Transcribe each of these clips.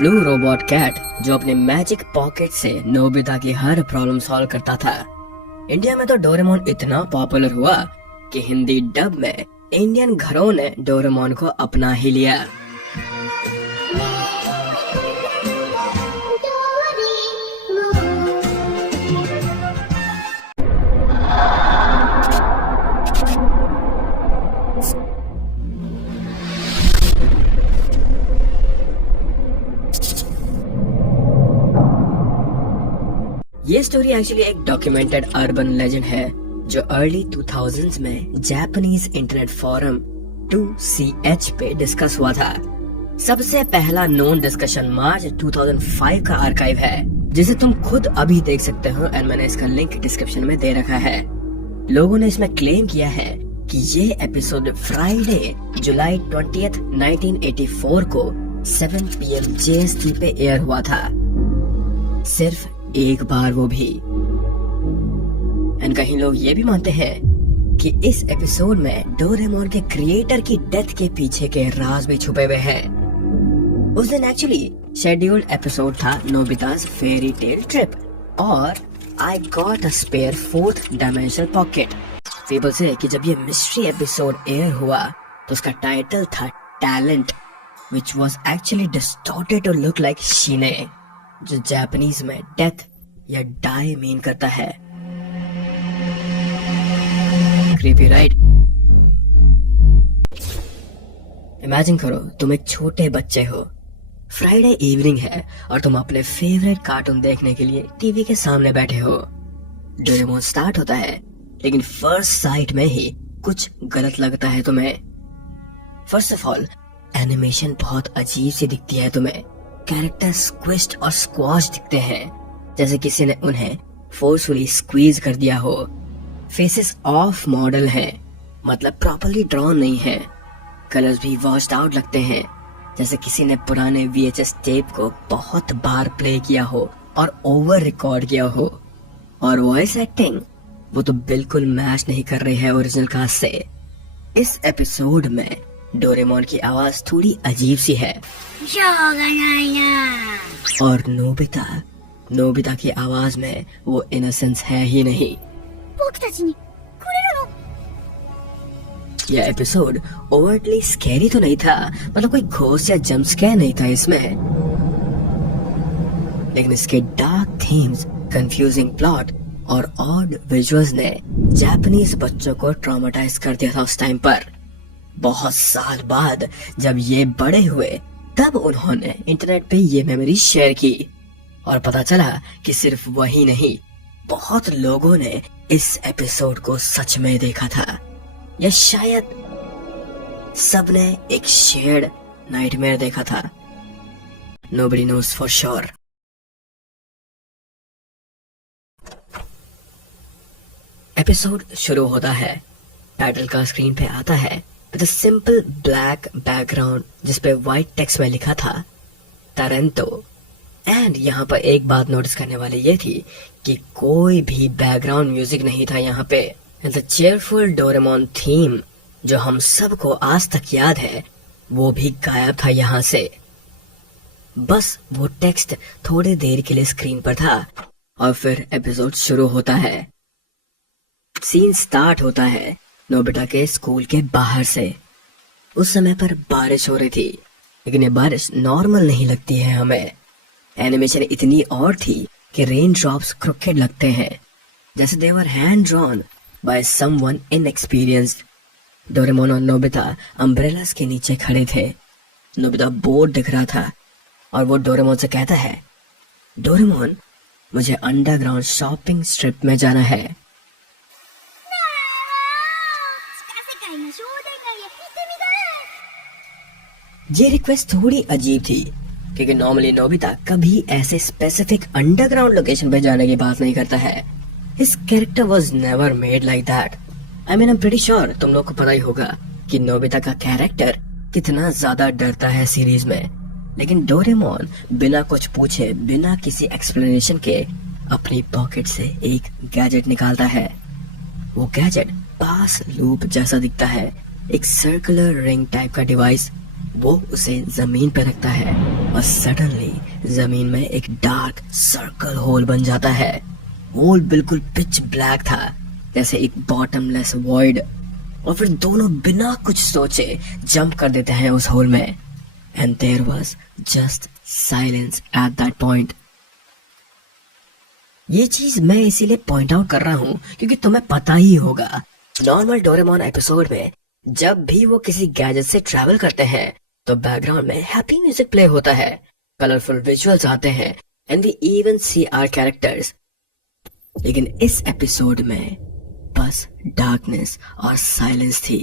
Blue robot cat जो अपने magic pocket से नोबिता की हर प्रॉब्लम सॉल्व करता था। इंडिया में तो डोरेमोन इतना पॉपुलर हुआ कि हिंदी डब में इंडियन घरों ने डोरेमोन को अपना ही लिया। ये स्टोरी एक्चुअली एक डॉक्यूमेंटेड अर्बन लेजेंड है जो अर्ली 2000s में जापानीज इंटरनेट फोरम 2CH पे डिस्कस हुआ था। सबसे पहला नोन डिस्कशन मार्च 2005 का आर्काइव है जिसे तुम खुद अभी देख सकते हो एंड मैंने इसका लिंक डिस्क्रिप्शन में दे रखा है। लोगों ने इसमें क्लेम किया है कि ये एपिसोड फ्राइडे जुलाई 20th 1984 को 7 PM JST पे एयर हुआ था। सिर्फ एक बार, वो भी। एंड कहीं लोग ये भी मानते हैं कि इस एपिसोड में डोरेमोन के क्रिएटर की डेथ के पीछे के राज भी छुपे हुए हैं। उस दिन एक्चुअली शेड्यूल्ड एपिसोड था नोबिता's फेरी टेल ट्रिप और I got a spare 4th dimensional pocket. People से कि जब ये मिस्ट्री एपिसोड एयर हुआ तो उसका टाइटल था talent, which was actually distorted to look like शिने, जो जापानीज में डेथ या डाई मीन करता है। Creepy right? इमेजिन करो तुम एक छोटे बच्चे हो, फ्राइडे इवनिंग है और तुम अपने फेवरेट कार्टून देखने के लिए टीवी के सामने बैठे हो। डोरेमोन स्टार्ट होता है लेकिन फर्स्ट साइट में ही कुछ गलत लगता है तुम्हें। फर्स्ट ऑफ ऑल एनिमेशन बहुत अजीब सी दिखती है तुम्हें। कैरेक्टर स्क्विश्ड और स्क्वॉश दिखते हैं जैसे किसी ने उन्हें फोर्सफुली स्क्वीज कर दिया हो। फेसेस ऑफ मॉडल हैं, मतलब प्रॉपर्ली ड्रॉन नहीं है। कलर्स भी वॉश्ड आउट लगते हैं जैसे किसी ने पुराने VHS टेप को बहुत बार प्ले किया हो और ओवर रिकॉर्ड किया हो। और वॉइस एक्टिंग वो तो बिल्कुल मैच नहीं कर रही है ओरिजिनल कास्ट से। इस एपिसोड में डोरेमोन की आवाज थोड़ी अजीब सी है और नोबिता की आवाज में वो इनोसेंस है ही नहीं। यह एपिसोड ओवरटली स्कैरी तो नहीं था, मतलब कोई घोस्ट या जंप स्केयर नहीं था इसमें, लेकिन इसके डार्क थीम्स, कंफ्यूजिंग प्लॉट और ऑड विजुअल्स ने जापानीज बच्चों को ट्रॉमेटाइज कर दिया था उस टाइम पर। बहुत साल बाद जब ये बड़े हुए तब उन्होंने इंटरनेट पे ये मेमोरी शेयर की और पता चला कि सिर्फ वही नहीं, बहुत लोगों ने इस एपिसोड को सच में देखा था या शायद सबने एक शेयर्ड नाइटमेयर देखा था। Nobody knows for sure। Episode शुरू होता है, टाइटल का स्क्रीन पे आता है with a simple black background जिसपे व्हाइट टेक्स्ट में लिखा था टोरंटो। एंड यहाँ पर एक बात नोटिस करने वाली ये थी कि कोई भी बैकग्राउंड म्यूजिक नहीं था यहाँ पे। द चेयरफुल डोरेमोन थीम जो हम सबको आज तक याद है वो भी गायब था यहाँ से। बस वो टेक्स्ट थोड़ी देर के लिए स्क्रीन पर था और फिर एपिसोड शुरू होता है। सीन स्टार्ट होता है नोबिता के स्कूल के बाहर से। उस समय पर बारिश हो रही थी लेकिन ये बारिश नॉर्मल नहीं लगती है हमें। एनिमेशन इतनी और थी कि रेन ड्रॉप्स क्रुकेड लगते हैं जैसे they were hand drawn by someone inexperienced. Doraemon और नोबिता अम्ब्रेलास के नीचे खड़े थे। नोबिता बोर्ड दिख रहा था और वो डोरेमोन से कहता है, डोरेमोन मुझे अंडरग्राउंड शॉपिंग स्ट्रिप में जाना है। ये रिक्वेस्ट थोड़ी अजीब थी क्योंकि नॉर्मली नोबिता कभी ऐसे स्पेसिफिक अंडरग्राउंड लोकेशन पे जाने की बात नहीं करता है। His character was never made like that. I mean I am pretty sure तुम लोग को पता ही होगा कि नोबिता का कैरेक्टर कितना ज्यादा डरता है सीरीज में, लेकिन डोरेमोन बिना कुछ पूछे, बिना किसी एक्सप्लेनेशन के अपनी पॉकेट से एक गैजेट निकालता है। वो गैजेट पास लूप जैसा दिखता है, एक सर्कुलर रिंग टाइप का डिवाइस वो उसे जमीन पे रखता है और सडनली जमीन में एक डार्क सर्कल होल बन जाता है। होल बिल्कुल पिच ब्लैक था, जैसे एक बॉटमलेस वॉइड। और फिर दोनों बिना कुछ सोचे जंप कर देते हैं उस होल में। And there was just silence at that point. ये चीज मैं इसीलिए पॉइंट आउट कर रहा हूँ क्योंकि तुम्हें पता ही होगा, नॉर्मल डोरेमोन एपिसोड में जब भी वो किसी गैजेट से ट्रैवल करते हैं तो बैकग्राउंड में हैप्पी म्यूजिक प्ले होता है, कलरफुल विजुअल्स आते हैं and we even see our characters. लेकिन इस एपिसोड में बस डार्कनेस और साइलेंस थी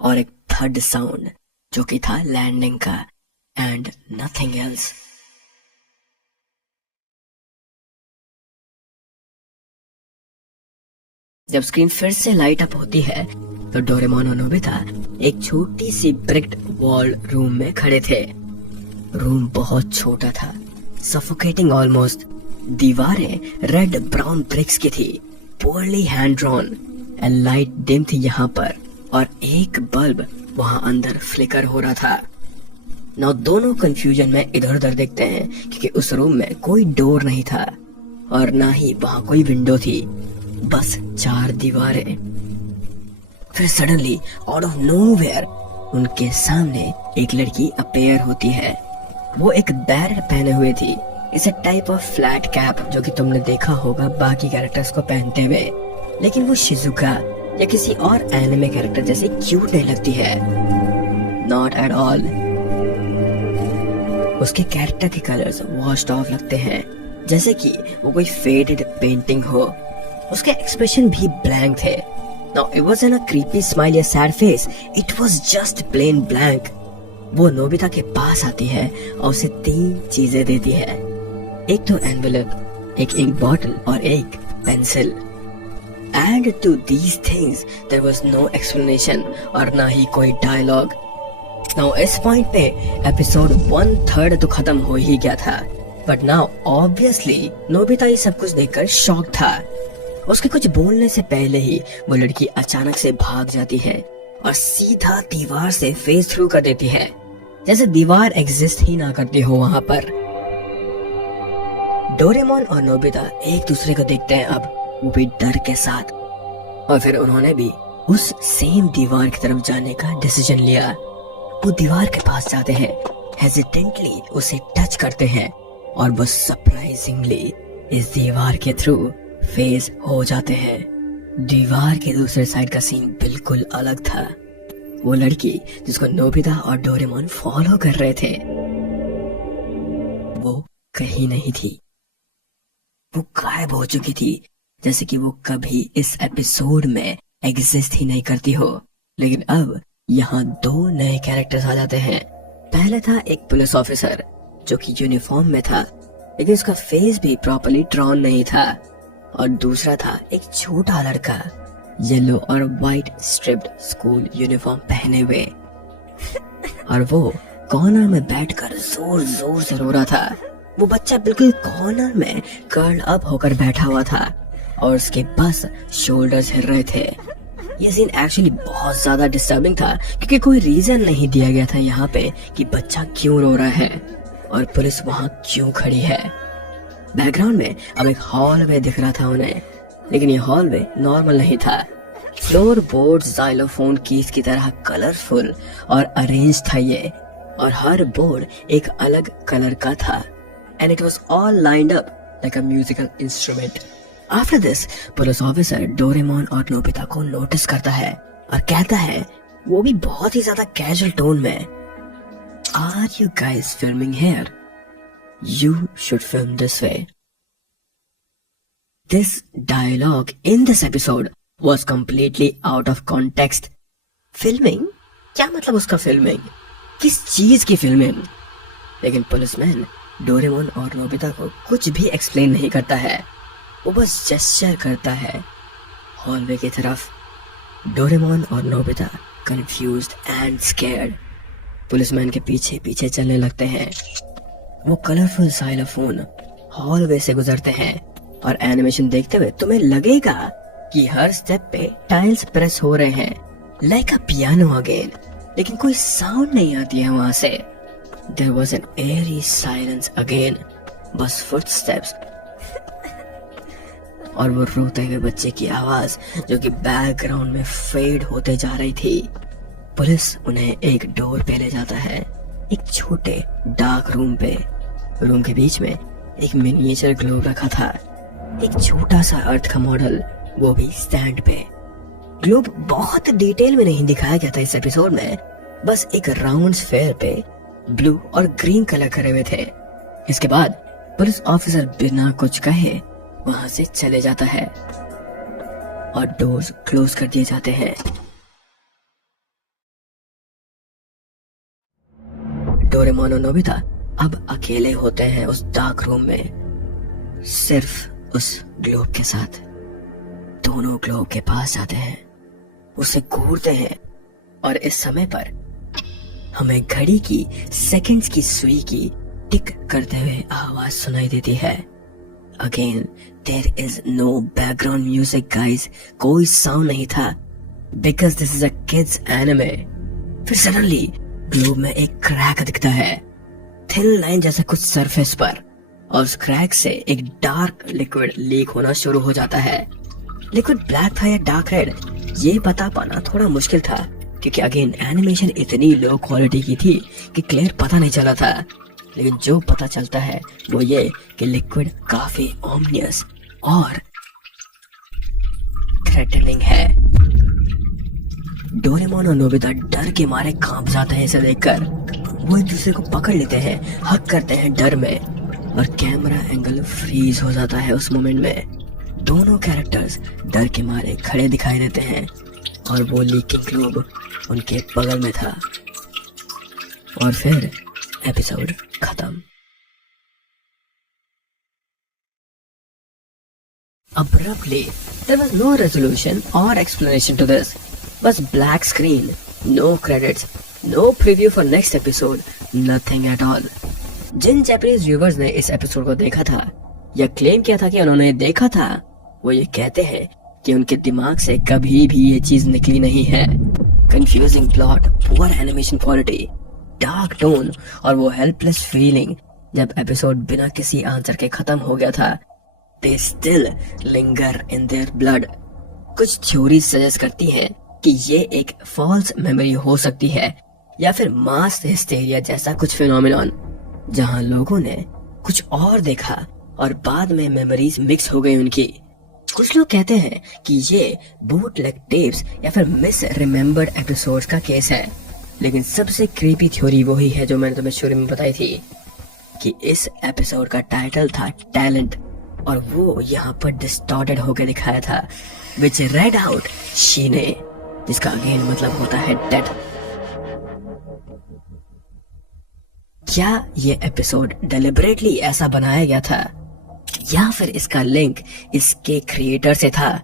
और एक थर्ड साउंड जो कि था लैंडिंग का एंड नथिंग एल्स। जब स्क्रीन फिर से लाइट अप होती है तो डोरेमोन और नोबिता एक छोटी सी ब्रिक्ड वॉल रूम में खड़े थे। रूम बहुत छोटा था, सफोकेटिंग ऑलमोस्ट। दीवारें रेड ब्राउन ब्रिक्स की थी, poorly hand drawn and light dim थी यहाँ पर और एक बल्ब वहां अंदर फ्लिकर हो रहा था। नौ दोनों कंफ्यूजन में इधर उधर देखते हैं क्योंकि उस रूम में कोई डोर नहीं था और ना ही वहां कोई विंडो थी, बस 4 दीवारें। फिर सडनली आउट ऑफ नोवेयर उनके सामने एक लड़की अपीयर होती है। वो एक बैरट पहने हुए थी, इसे टाइप ऑफ फ्लैट कैप जो कि तुमने देखा होगा बाकी कैरेक्टर्स को पहनते हुए। लेकिन वो शिजुका या किसी और एनिमे कैरेक्टर जैसे क्यूट नहीं लगती है, नॉट एट ऑल। उसके कैरेक्टर के कलर्स वॉश्ड ऑफ लगते हैं, जैसे कि वो कोई फेडेड पेंटिंग हो। उसके एक्सप्रेशन भी ब्लैंक थे। Now it wasn't a creepy smile या sad face, it was just plain blank. वो नोबिता के पास आती है और उसे 3 चीजें देती है, एक तो एनवेलप, एक इंक बॉटल और एक pencil. And to these things there was no explanation और ना ही कोई डायलॉग। Now इस पॉइंट पे एपिसोड 1/3 तो खत्म हो ही गया था, बट नाउ ऑब्वियसली नोबिता ये सब कुछ देखकर शॉक था। उसके कुछ बोलने से पहले ही वो लड़की अचानक से भाग जाती है और सीधा दीवार से फेस थ्रू कर देती है, जैसे दीवार एग्जिस्ट ही ना करती हो वहां पर। डोरेमोन और नोबिता एक दूसरे को देखते हैं अब, वो भी डर के साथ। और फिर उन्होंने भी उस सेम दीवार की तरफ जाने का डिसीजन लिया। वो दीवार के पास जाते हैं, हेजिटेंटली उसे टच करते हैं और वो सरप्राइजिंगली इस दीवार के थ्रू फेज हो जाते हैं। दीवार के दूसरे साइड का सीन बिल्कुल अलग था। वो लड़की जिसको नोबिता और डोरेमोन फॉलो कर रहे थे वो कहीं नहीं थी, वो गायब हो चुकी थी, जैसे कि वो कभी इस एपिसोड में एग्जिस्ट ही नहीं करती हो। लेकिन अब यहाँ 2 नए कैरेक्टर्स आ जाते हैं। पहले था एक पुलिस ऑफिसर जो कि यूनिफॉर्म में था, लेकिन उसका फेस भी प्रॉपर्ली ड्रॉन नहीं था। और दूसरा था एक छोटा लड़का, येलो और व्हाइट स्ट्रिप्ड स्कूल यूनिफॉर्म पहने हुए और वो कॉर्नर में बैठकर जोर जोर से रो रहा था। वो बच्चा बिल्कुल कॉर्नर में कर्ल अप होकर बैठा हुआ था और उसके बस शोल्डर्स हिल रहे थे। ये सीन एक्चुअली बहुत ज्यादा डिस्टर्बिंग था क्योंकि कोई रीजन नहीं दिया गया था यहाँ पे कि बच्चा क्यों रो रहा है और पुलिस वहाँ क्यों खड़ी है। बैकग्राउंड में अब एक हॉलवे दिख रहा था उन्हें, लेकिन ये हॉलवे नॉर्मल नहीं था। फ्लोर बोर्ड जाइलोफोन कीज की तरह कलरफुल और अरेंज था ये, और हर बोर्ड एक अलग कलर का था and it was all lined up like a musical instrument. After this police officer Doraemon और नोबिता को नोटिस करता है और कहता है, वो भी बहुत ही ज्यादा कैजुअल टोन में, are you guys filming here? You should film this way. This dialogue in this episode was completely out of context. Filming? क्या मतलब उसका फिल्मिंग? किस चीज की फिल्मिंग? लेकिन पुलिसमैन डोरेमोन और नोबिता को कुछ भी एक्सप्लेन नहीं करता है, वो बस जेस्चर करता है हॉलवे की तरफ। डोरेमोन और Nobita confused and scared policeman के पीछे पीछे चलने लगते हैं। वो कलरफुल साइलोफोन हॉलवे से गुजरते हैं और एनिमेशन देखते हुए तुम्हें लगेगा कि हर स्टेप पे टाइल्स प्रेस हो रहे हैं लाइक अ पियानो अगेन, लेकिन कोई साउंड नहीं आती है वहां से। There was an eerie silence again, बस फुटस्टेप्स और वो रोते हुए बच्चे की आवाज जो कि बैकग्राउंड में फेड होते जा रही थी। पुलिस उन्हें एक डोर पे ले जाता है, एक छोटे डार्क रूम पे। रूम के बीच में एक मिनिएचर ग्लोब रखा था, एक छोटा सा अर्थ का मॉडल, वो भी स्टैंड पे। ग्लोब बहुत डिटेल में नहीं दिखाया गया था इस एपिसोड में, बस एक राउंड स्फेयर पे ब्लू और ग्रीन कलर करे हुए थे। इसके बाद पुलिस ऑफिसर बिना कुछ कहे वहां से चले जाता है और डोर्स क्लोज कर दिए जाते हैं। डोरेमोन और नोबिता अब अकेले होते हैं उस डार्क रूम में, सिर्फ उस ग्लोब के साथ। दोनों ग्लोब के पास जाते हैं, उसे घूरते हैं और इस समय पर हमें घड़ी की सेकंड्स की सुई की टिक करते हुए आवाज सुनाई देती है। Again there is no background music guys, कोई साउंड नहीं था because this is a kids anime. फिर सडनली ग्लोब में एक क्रैक दिखता है, थिन लाइन जैसा कुछ सरफेस पर, और उस क्रैक से एक डार्क लिक्विड लीक होना शुरू हो जाता है। लिक्विड ब्लैक था या डार्क रेड ये पता पाना थोड़ा मुश्किल था, क्योंकि अगेन एनिमेशन इतनी लो क्वालिटी की थी कि क्लियर पता नहीं चला था। लेकिन जो पता चलता है वो ये कि लिक्विड काफी ओमिनियस और थ्रेटनिंग है। डोरेमोन और नोबिता डर के मारे कांप जाते हैं इसे देखकर। वो एक दूसरे को पकड़ लेते हैं, हग करते हैं डर में, और कैमरा एंगल फ्रीज हो जाता है उस मोमेंट में। दोनों कैरेक्टर्स डर के मारे खड़े दिखाई देते हैं और वो लीकिंग ग्लोब उनके बगल में था। और फिर एपिसोड खत्म। Abruptly, there was no resolution or explanation to this. बस black screen, no credits, no preview for next episode, nothing at all. जिन जापानीज व्यूवर्स ने इस एपिसोड को देखा था या क्लेम किया था कि उन्होंने देखा था, वो ये कहते हैं कि उनके दिमाग से कभी भी ये चीज निकली नहीं है। Confusing plot, poor animation quality, dark tone और वो हेल्पलेस फीलिंग जब एपिसोड बिना किसी आंसर के खत्म हो गया था। They still linger in their blood. कुछ थ्योरी सजेस्ट करती हैं कि ये एक फॉल्स मेमोरी हो सकती है या फिर मास हिस्टेरिया जैसा कुछ फिनोमिनॉन, जहां लोगों ने कुछ और देखा और बाद में मेमोरीज मिक्स हो गई उनकी। कुछ लोग कहते हैं कि ये बूटलेग टेप्स या फिर मिस रिमेम्बर्ड एपिसोड्स का केस है। लेकिन सबसे क्रीपी थ्योरी वही है जो मैंने तुम्हें शुरू में बताई थी कि इस एपिसोड का टाइटल था टैलेंट, और वो यहाँ पर डिस्टॉर्टेड होकर दिखाया था, विच रेड आउट शीने, जिसका अगेन मतलब होता है डेड। क्या ये एपिसोड डेलिबरेटली ऐसा बनाया गया था या फिर इसका लिंक इसके क्रिएटर से था,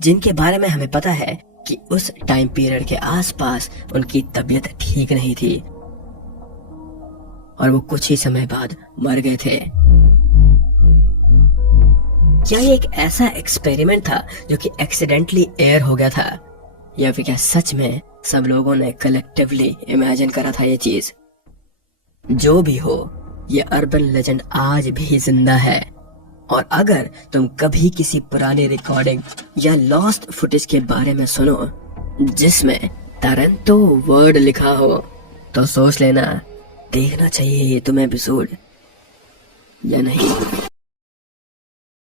जिनके बारे में हमें पता है कि उस टाइम पीरियड के आसपास उनकी तबीयत ठीक नहीं थी और वो कुछ ही समय बाद मर गए थे। क्या ये एक ऐसा एक्सपेरिमेंट था जो कि एक्सीडेंटली एयर हो गया था, या फिर क्या सच में सब लोगों ने कलेक्टिवली इमेजिन करा था ये चीज? जो भी हो, ये अर्बन लेजेंड आज भी जिंदा है, और अगर तुम कभी किसी पुरानी रिकॉर्डिंग या लॉस्ट फुटेज के बारे में सुनो जिसमें टोरंटो वर्ड लिखा हो, तो सोच लेना देखना चाहिए ये तुम्हें एपिसोड या नहीं।